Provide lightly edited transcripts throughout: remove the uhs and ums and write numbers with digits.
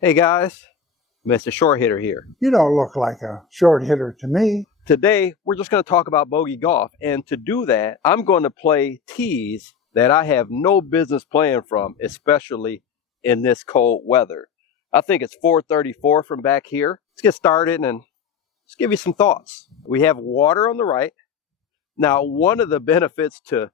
Hey guys, Mr. Short Hitter here. You don't look like a short hitter to me. Today, we're just going to talk about bogey golf. And to do that, I'm going to play tees that I have no business playing from, especially in this cold weather. I think it's 434 from back here. Let's get started and let's give you some thoughts. We have water on the right. Now, one of the benefits to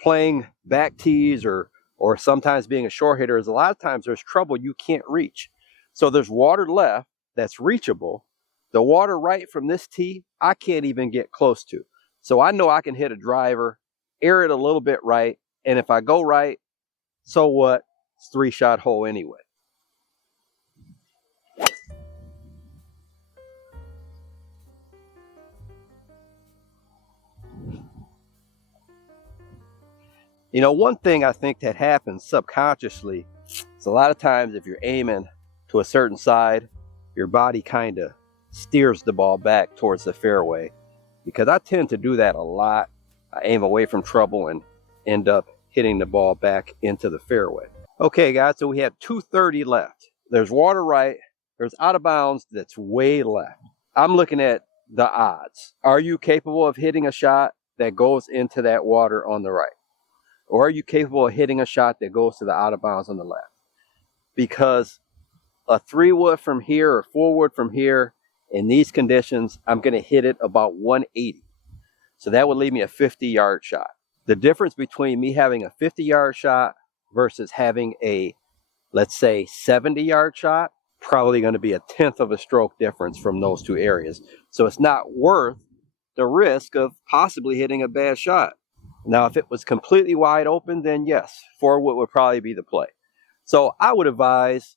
playing back tees or sometimes being a short hitter is a lot of times there's trouble you can't reach. So there's water left that's reachable. The water right from this tee, I can't even get close to. So I know I can hit a driver, air it a little bit right, and if I go right, so what? It's a 3-shot hole anyway. You know, one thing I think that happens subconsciously is a lot of times if you're aiming to a certain side, your body kind of steers the ball back towards the fairway, because I tend to do that a lot. I aim away from trouble and end up hitting the ball back into the fairway. Okay guys, so we have 230 left. There's water right, there's out of bounds that's way left. I'm looking at the odds. Are you capable of hitting a shot that goes into that water on the right? Or are you capable of hitting a shot that goes to the out of bounds on the left? Because a 3-wood from here or 4-wood from here, in these conditions, I'm going to hit it about 180. So that would leave me a 50-yard shot. The difference between me having a 50-yard shot versus having a, let's say, 70-yard shot, probably going to be a 1/10 of a stroke difference from those two areas. So it's not worth the risk of possibly hitting a bad shot. Now, if it was completely wide open, then yes, 4-wood would probably be the play. So I would advise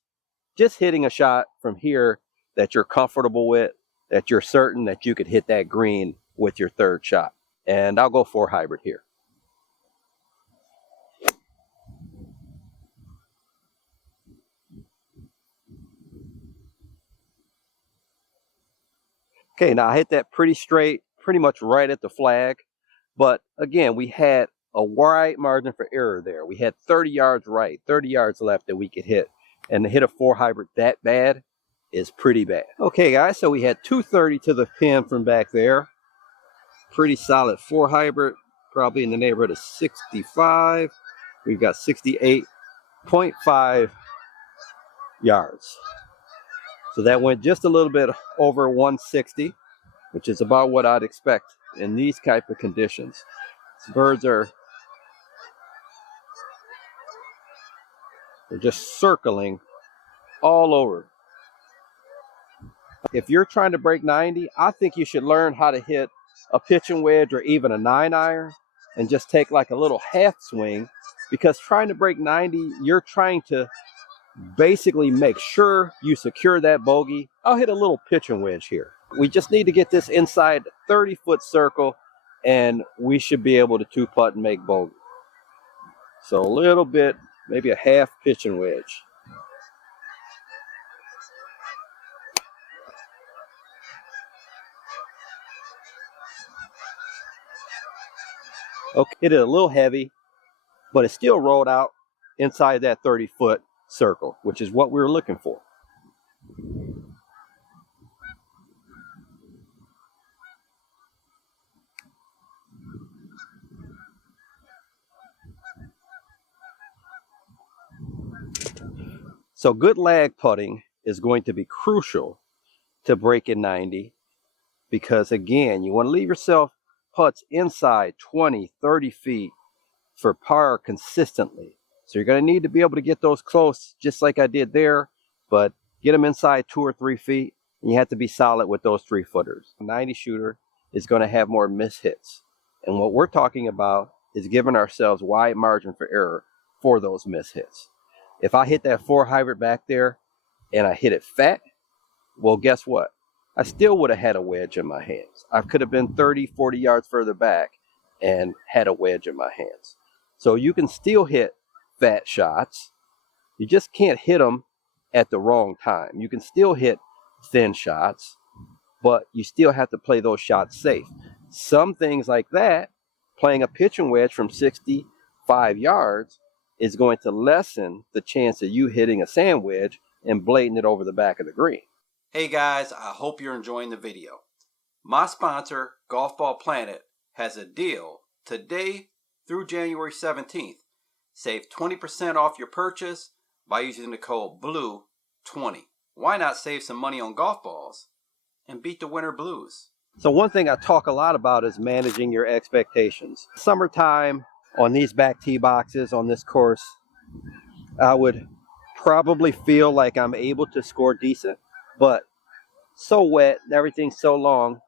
just hitting a shot from here that you're comfortable with, that you're certain that you could hit that green with your 3rd shot. And I'll go 4 hybrid here. Okay, now I hit that pretty straight, pretty much right at the flag. But again, we had a wide margin for error there. We had 30 yards right, 30 yards left that we could hit. And to hit a 4 hybrid that bad is pretty bad. Okay guys, so we had 230 to the pin from back there. Pretty solid 4 hybrid, probably in the neighborhood of 65. We've got 68.5 yards. So that went just a little bit over 160, which is about what I'd expect in these type of conditions. These birds are they're just circling all over. If you're trying to break 90, I think you should learn how to hit a pitching wedge or even a 9-iron and just take like a little half swing, because trying to break 90, you're trying to basically make sure you secure that bogey. I'll hit a little pitching wedge here. We just need to get this inside 30-foot circle and we should be able to 2-putt and make bogey. So a little bit, maybe a half pitching wedge. Okay, hit it a little heavy, but it still rolled out inside that 30-foot circle, which is what we were looking for. So good lag putting is going to be crucial to breaking 90, because again, you want to leave yourself putts inside 20, 30 feet for par consistently. So you're going to need to be able to get those close, just like I did there, but get them inside 2 or 3 feet, and you have to be solid with those 3-footers. A 90 shooter is going to have more miss hits. And what we're talking about is giving ourselves wide margin for error for those miss hits. If I hit that 4 hybrid back there and I hit it fat, well, guess what? I still would have had a wedge in my hands. I could have been 30, 40 yards further back and had a wedge in my hands. So you can still hit fat shots. You just can't hit them at the wrong time. You can still hit thin shots, but you still have to play those shots safe. Some things like that, playing a pitching wedge from 65 yards is going to lessen the chance of you hitting a sand wedge and blading it over the back of the green. Hey guys, I hope you're enjoying the video. My sponsor, Golf Ball Planet, has a deal today through January 17th. Save 20% off your purchase by using the code BLUE20. Why not save some money on golf balls and beat the winter blues? So one thing I talk a lot about is managing your expectations. Summertime on these back tee boxes on this course, I would probably feel like I'm able to score decent, but so wet and everything's so long,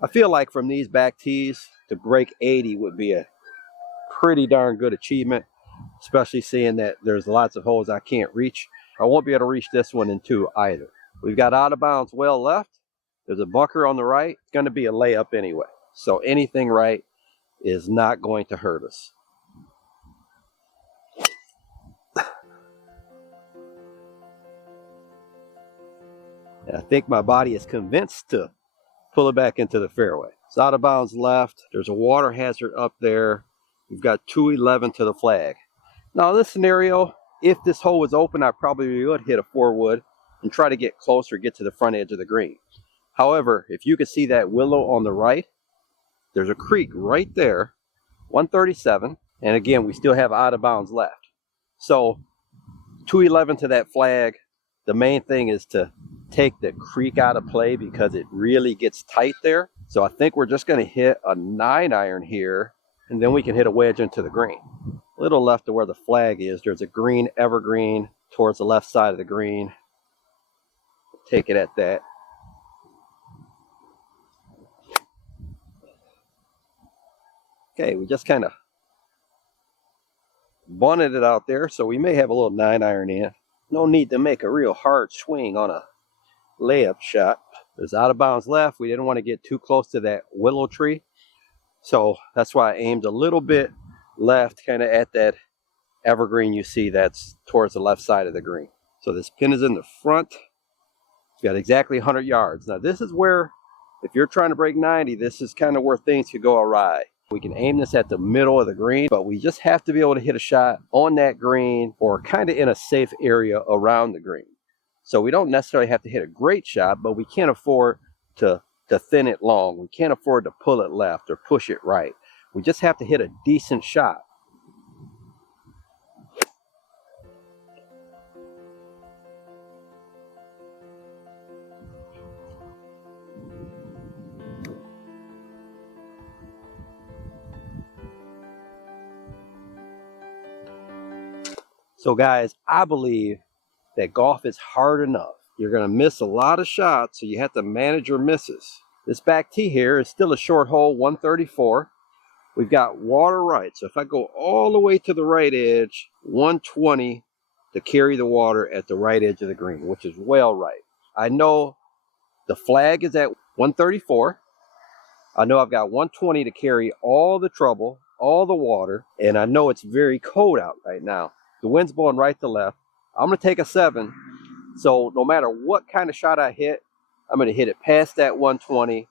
I feel like from these back tees to break 80 would be a pretty darn good achievement, especially seeing that there's lots of holes I can't reach. I won't be able to reach this one in 2 either. We've got out of bounds well left. There's a bunker on the right. It's going to be a layup anyway. So anything right is not going to hurt us. And I think my body is convinced to pull it back into the fairway. It's out of bounds left. There's a water hazard up there. We've got 211 to the flag. Now in this scenario, if this hole was open, I probably would hit a 4-wood and try to get closer, get to the front edge of the green. However, if you can see that willow on the right, there's a creek right there, 137. And again, we still have out of bounds left. So 211 to that flag. The main thing is to take the creek out of play because it really gets tight there. So I think we're just going to hit a 9-iron here, and then we can hit a wedge into the green. A little left of where the flag is, there's a green evergreen towards the left side of the green. Take it at that. Okay, we just kind of bunted it out there, so we may have a little 9-iron in. No need to make a real hard swing on a layup shot. There's out of bounds left. We didn't want to get too close to that willow tree, so that's why I aimed a little bit left, kind of at that evergreen you see that's towards the left side of the green. So this pin is in the front. It's got exactly 100 yards. Now this is where, if you're trying to break 90, this is kind of where things could go awry. We can aim this at the middle of the green, but we just have to be able to hit a shot on that green or kind of in a safe area around the green. So we don't necessarily have to hit a great shot, but we can't afford to thin it long. We can't afford to pull it left or push it right. We just have to hit a decent shot. So guys, I believe that golf is hard enough. You're going to miss a lot of shots, so you have to manage your misses. This back tee here is still a short hole, 134. We've got water right, so if I go all the way to the right edge, 120 to carry the water at the right edge of the green, which is well right. I know the flag is at 134. I know I've got 120 to carry all the trouble, all the water, and I know it's very cold out right now. The wind's blowing right to left. I'm going to take a 7. So no matter what kind of shot I hit, I'm going to hit it past that 120.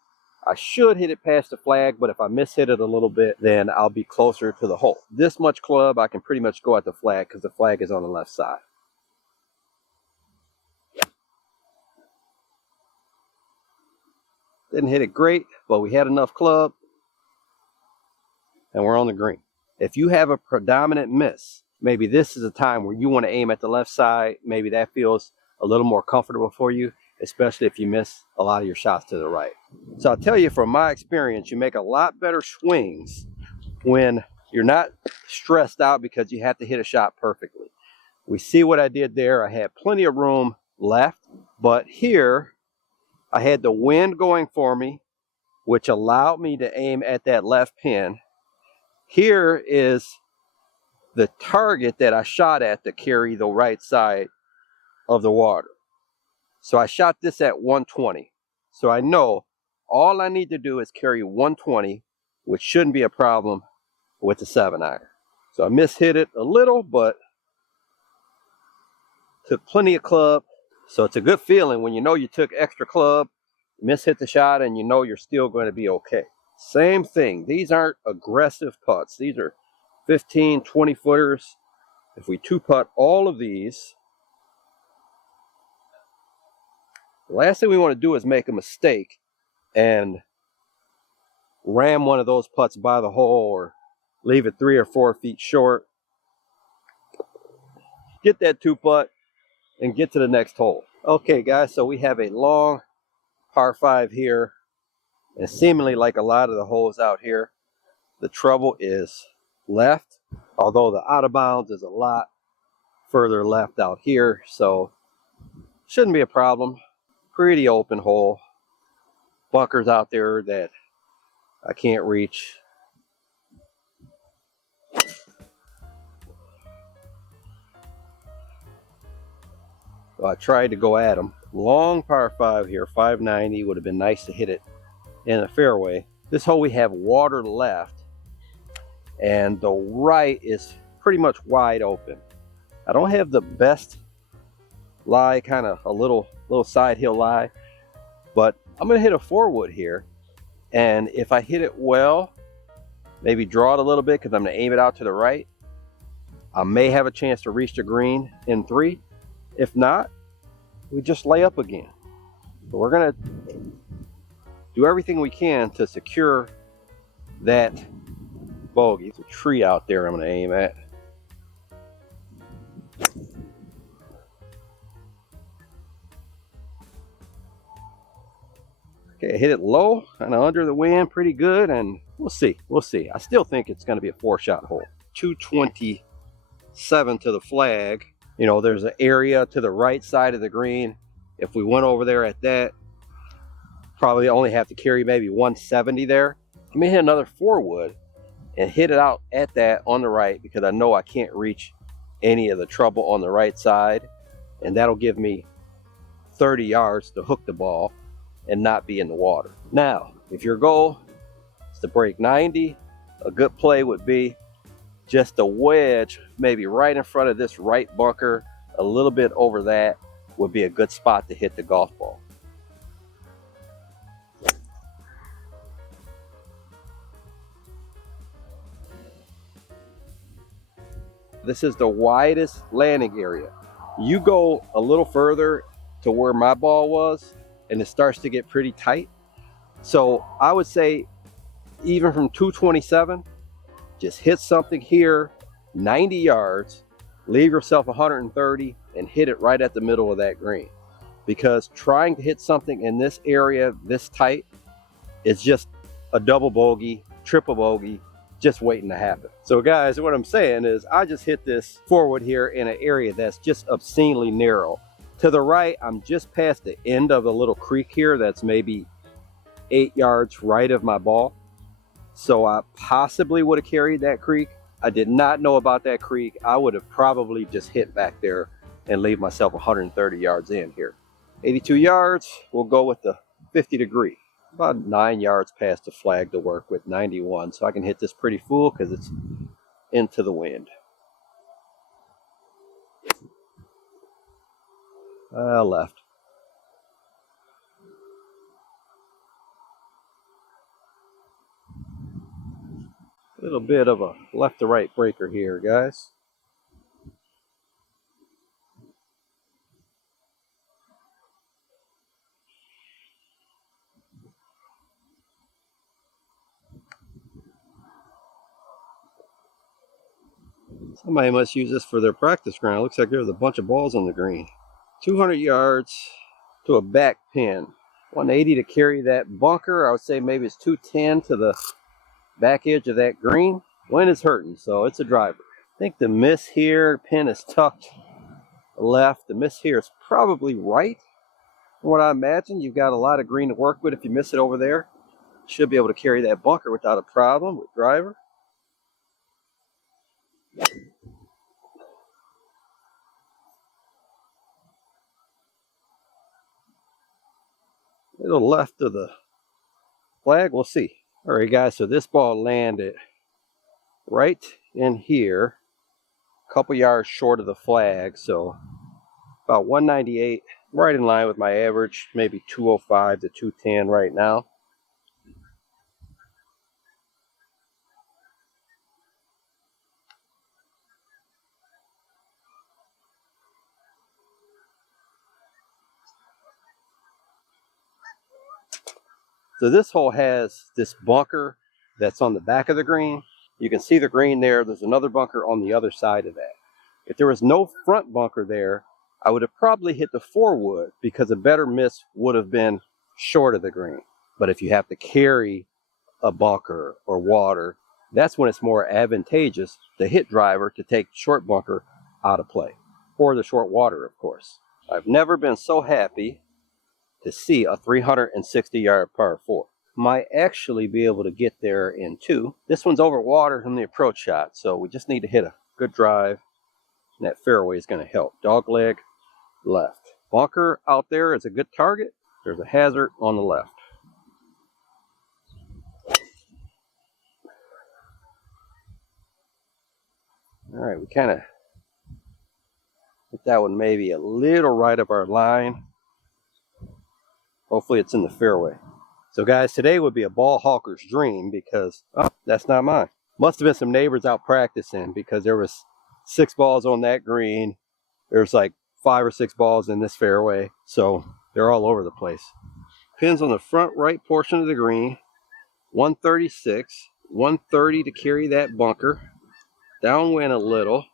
I should hit it past the flag, but if I miss hit it a little bit, then I'll be closer to the hole. This much club, I can pretty much go at the flag because the flag is on the left side. Didn't hit it great, but we had enough club, and we're on the green. If you have a predominant miss, maybe this is a time where you want to aim at the left side. Maybe that feels a little more comfortable for you, especially if you miss a lot of your shots to the right. So I'll tell you from my experience, you make a lot better swings when you're not stressed out because you have to hit a shot perfectly. We see what I did there. I had plenty of room left, but here I had the wind going for me, which allowed me to aim at that left pin. Here is the target that I shot at to carry the right side of the water. So I shot this at 120. So I know all I need to do is carry 120, which shouldn't be a problem with the 7-iron. So I mishit it a little, but took plenty of club. So it's a good feeling when you know you took extra club, mishit the shot, and you know you're still going to be okay. Same thing. These aren't aggressive putts. These are 15, 20 footers. If we 2-putt all of these, The last thing we want to do is make a mistake and ram one of those putts by the hole or leave it 3 or 4 feet short. Get that 2-putt and get to the next hole. Okay guys, so we have a long par 5 here, and seemingly like a lot of the holes out here, the trouble is left, although the out of bounds is a lot further left out here, so shouldn't be a problem. Pretty open hole. Bunkers out there that I can't reach. So I tried to go at them. Long par 5 here, 590. Would have been nice to hit it in the fairway. This hole we have water left, and the right is pretty much wide open. I don't have the best lie, kind of a little side hill lie, but I'm gonna hit a 4-wood here, and if I hit it well, maybe draw it a little bit because I'm gonna aim it out to the right, I may have a chance to reach the green in 3. If not, we just lay up again. But we're gonna do everything we can to secure that bogey. There's a tree out there I'm gonna aim at. Okay, I hit it low, kind of under the wind, pretty good, and we'll see. I still think it's going to be a 4-shot hole. 227 to the flag. You know, there's an area to the right side of the green. If we went over there at that, probably only have to carry maybe 170 there. I'm gonna hit another 4-wood and hit it out at that on the right, because I know I can't reach any of the trouble on the right side, and that'll give me 30 yards to hook the ball and not be in the water. Now, if your goal is to break 90, a good play would be just a wedge, maybe right in front of this right bunker, a little bit over that would be a good spot to hit the golf ball. This is the widest landing area. You go a little further to where my ball was, and it starts to get pretty tight. So I would say even from 227, just hit something here, 90 yards, leave yourself 130 and hit it right at the middle of that green. Because trying to hit something in this area this tight is just a double bogey, triple bogey, just waiting to happen. So guys, what I'm saying is I just hit this 4-wood here in an area that's just obscenely narrow. To the right, I'm just past the end of the little creek here that's maybe 8 yards right of my ball. So I possibly would have carried that creek. I did not know about that creek. I would have probably just hit back there and leave myself 130 yards in here. 82 yards, we'll go with the 50 degree. About 9 yards past the flag to work with, 91. So I can hit this pretty full because it's into the wind. Left. A little bit of a left to right breaker here, guys. Somebody must use this for their practice ground. Looks like there's a bunch of balls on the green. 200 yards to a back pin. 180 to carry that bunker. I would say maybe it's 210 to the back edge of that green. Wind is hurting, so it's a driver. I think the miss here, pin is tucked left. The miss here is probably right. From what I imagine, you've got a lot of green to work with. If you miss it over there, should be able to carry that bunker without a problem with driver. A little left of the flag, we'll see. All right, guys, so this ball landed right in here, a couple yards short of the flag, so about 198, right in line with my average, maybe 205 to 210 right now. So this hole has this bunker that's on the back of the green. You can see the green there. There's another bunker on the other side of that. If there was no front bunker there, I would have probably hit the 4-wood because a better miss would have been short of the green. But if you have to carry a bunker or water, that's when it's more advantageous to hit driver to take short bunker out of play, or the short water, of course. I've never been so happy to see a 360-yard par 4. Might actually be able to get there in 2. This one's over water from the approach shot, so we just need to hit a good drive, and that fairway is going to help. Dog leg left. Bunker out there is a good target. There's a hazard on the left. All right, we kind of hit that one maybe a little right of our line. Hopefully it's in the fairway. So guys, today would be a ball hawker's dream because, oh, that's not mine. Must have been some neighbors out practicing because there was 6 balls on that green. There's like 5 or 6 balls in this fairway. So they're all over the place. Pins on the front right portion of the green. 136, 130 to carry that bunker. Downwind a little.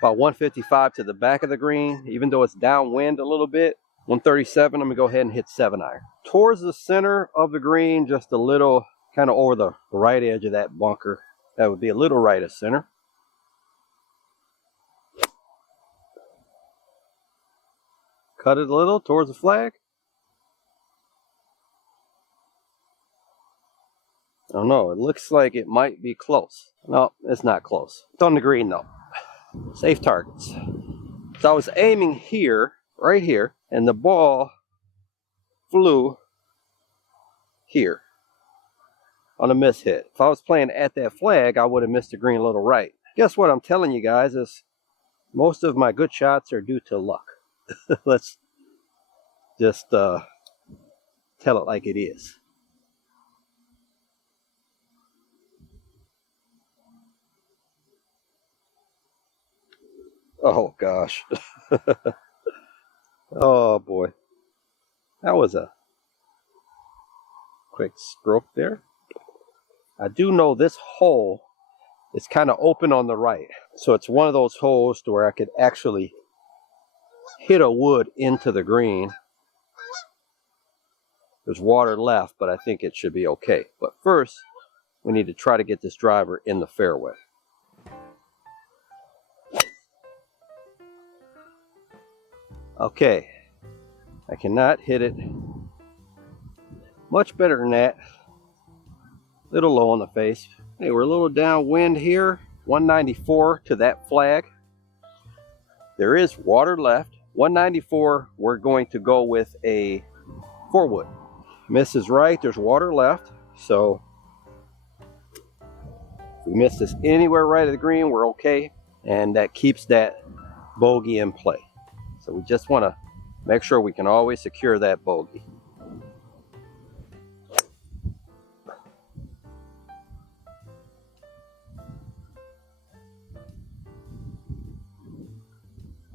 About 155 to the back of the green, even though it's downwind a little bit. 137, I'm going to go ahead and hit 7-iron. Towards the center of the green, just a little, kind of over the right edge of that bunker. That would be a little right of center. Cut it a little towards the flag. I don't know, it looks like it might be close. No, it's not close. It's on the green though. Safe targets. So I was aiming here, right here, and the ball flew here on a miss hit. If I was playing at that flag, I would have missed the green a little right. Guess what I'm telling you guys is most of my good shots are due to luck. Let's just tell it like it is. Oh gosh. Oh boy. That was a quick stroke there. I do know this hole is kind of open on the right. So it's one of those holes to where I could actually hit a wood into the green. There's water left, but I think it should be okay. But first, we need to try to get this driver in the fairway. Okay, I cannot hit it much better than that. Little low on the face. Hey, we're a little downwind here. 194 to that flag. There is water left. 194, we're going to go with a 4-wood. Miss is right, there's water left. So if we miss this anywhere right of the green, we're okay. And that keeps that bogey in play. So we just want to make sure we can always secure that bogey.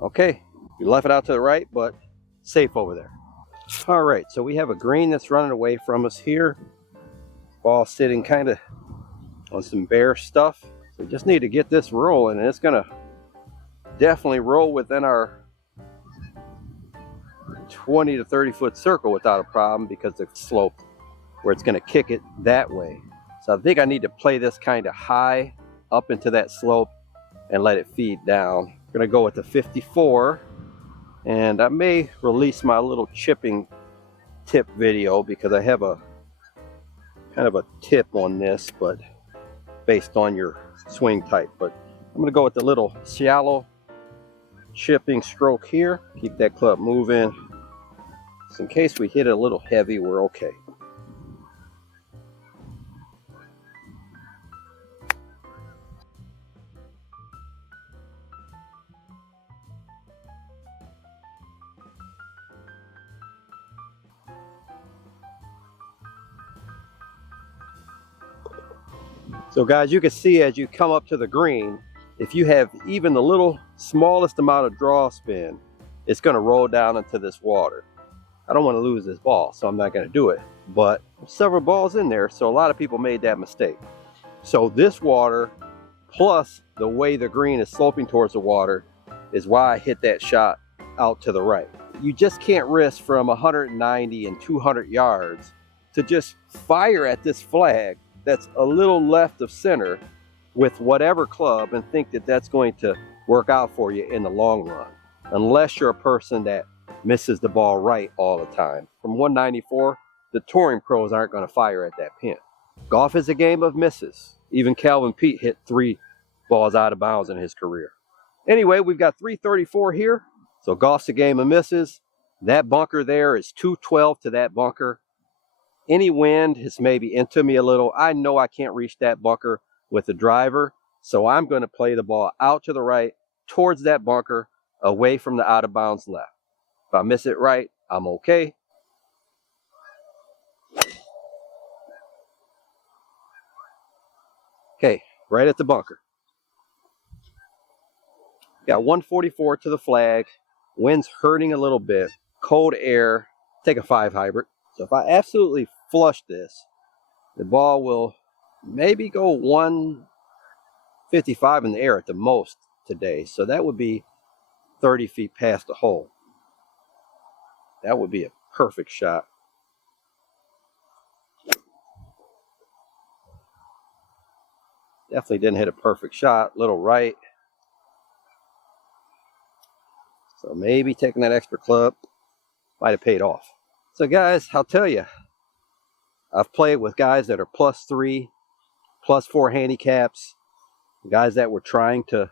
Okay, we left it out to the right, but safe over there. All right, so we have a green that's running away from us here. Ball sitting kind of on some bare stuff. So we just need to get this rolling, and it's going to definitely roll within our 20 to 30 foot circle without a problem because the slope where it's going to kick it that way. So I think I need to play this kind of high up into that slope and let it feed down. I'm going to go with the 54, and I may release my little chipping tip video because I have a kind of a tip on this, but based on your swing type. But I'm going to go with the little shallow chipping stroke here. Keep that club moving. So in case we hit it a little heavy, we're okay. So guys, you can see as you come up to the green, if you have even the little smallest amount of draw spin, it's going to roll down into this water. I don't want to lose this ball, so I'm not going to do it. But several balls in there, so a lot of people made that mistake. So this water, plus the way the green is sloping towards the water, is why I hit that shot out to the right. You just can't risk from 190 and 200 yards to just fire at this flag that's a little left of center with whatever club and think that that's going to work out for you in the long run, unless you're a person that misses the ball right all the time. From 194, the touring pros aren't going to fire at that pin. Golf is a game of misses. Even Calvin Peete hit 3 balls out of bounds in his career. Anyway, we've got 334 here. So golf's a game of misses. That bunker there is 212 to that bunker. Any wind is maybe into me a little. I know I can't reach that bunker with the driver, so I'm going to play the ball out to the right towards that bunker, away from the out of bounds left. If I miss it right, I'm okay. Okay, right at the bunker. Got 144 to the flag. Wind's hurting a little bit. Cold air. Take a 5 hybrid. So if I absolutely flush this, the ball will maybe go 155 in the air at the most today. So that would be 30 feet past the hole. That would be a perfect shot. Definitely didn't hit a perfect shot. Little right. So maybe taking that extra club might have paid off. So guys, I'll tell you, I've played with guys that are +3, +4 handicaps, guys that were trying to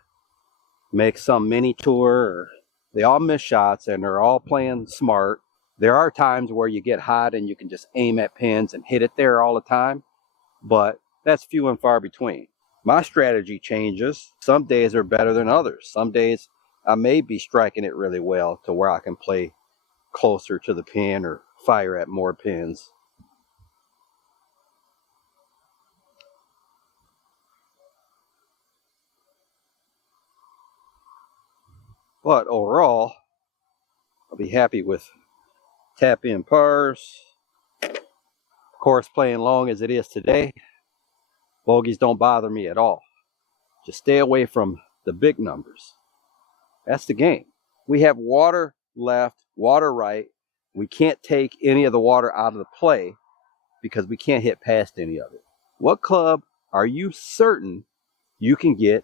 make some mini tour. Or they all miss shots and they're all playing smart. There are times where you get hot and you can just aim at pins and hit it there all the time, but that's few and far between. My strategy changes. Some days are better than others. Some days I may be striking it really well to where I can play closer to the pin or fire at more pins. But overall, I'll be happy with tap in pars. Of course, playing long as it is today, bogeys don't bother me at all. Just stay away from the big numbers. That's the game. We have water left, water right. We can't take any of the water out of the play because we can't hit past any of it. What club are you certain you can get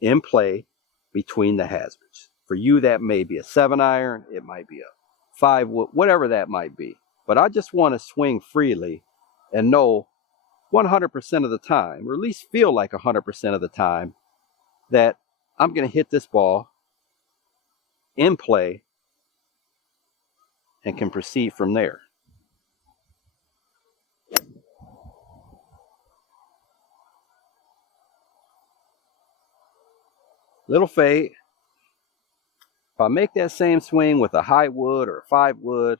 in play between the hazards? For you, that may be a 7-iron, it might be a 5-wood, whatever that might be. But I just want to swing freely and know 100% of the time, or at least feel like 100% of the time, that I'm going to hit this ball in play and can proceed from there. Little fade. If I make that same swing with a high wood or a 5-wood,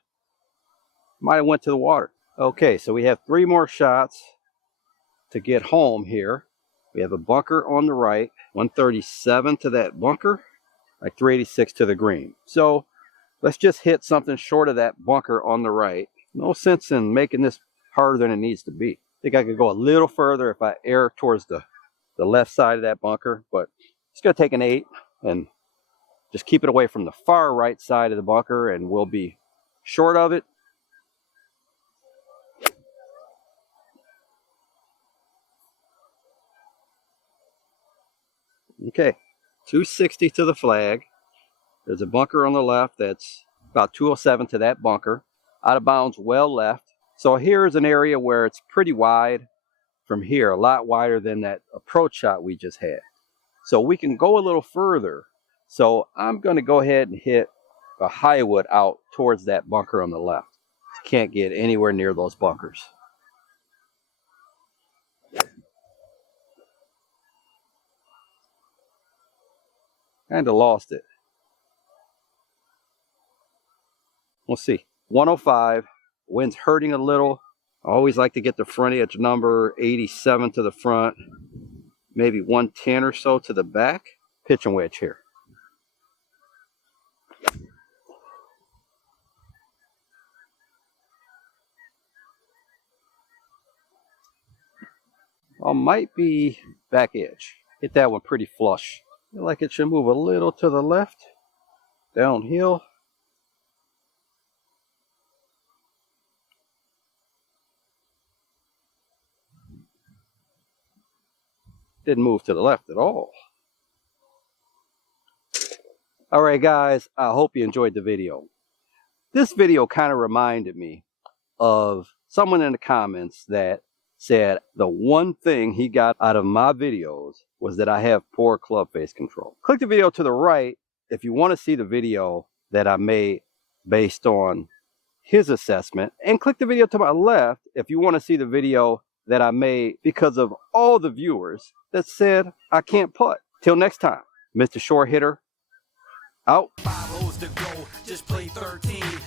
might have went to the water. Okay, so we have 3 more shots to get home here. We have a bunker on the right, 137 to that bunker, like 386 to the green. So let's just hit something short of that bunker on the right. No sense in making this harder than it needs to be. I think I could go a little further if I err towards the left side of that bunker, but it's going to take an 8 and just keep it away from the far right side of the bunker and we'll be short of it. Okay, 260 to the flag. There's a bunker on the left that's about 207 to that bunker. Out of bounds, well left. So here's an area where it's pretty wide from here, a lot wider than that approach shot we just had. So we can go a little further. So I'm going to go ahead and hit a high wood out towards that bunker on the left. Can't get anywhere near those bunkers. Kind of lost it. We'll see. 105. Wind's hurting a little. I always like to get the front edge number 87 to the front. Maybe 110 or so to the back. Pitch and wedge here. might be back edge. Hit that one pretty flush. Feel like it should move a little to the left, downhill. Didn't move to the left at all. All right, guys, I hope you enjoyed the video. This video kind of reminded me of someone in the comments that said the one thing he got out of my videos was that I have poor club face control. Click the video to the right if you want to see the video that I made based on his assessment, and click the video to my left if you want to see the video that I made because of all the viewers that said I can't putt. Till next time, Mr. Short Hitter, out. 5 holes to go, just play 13.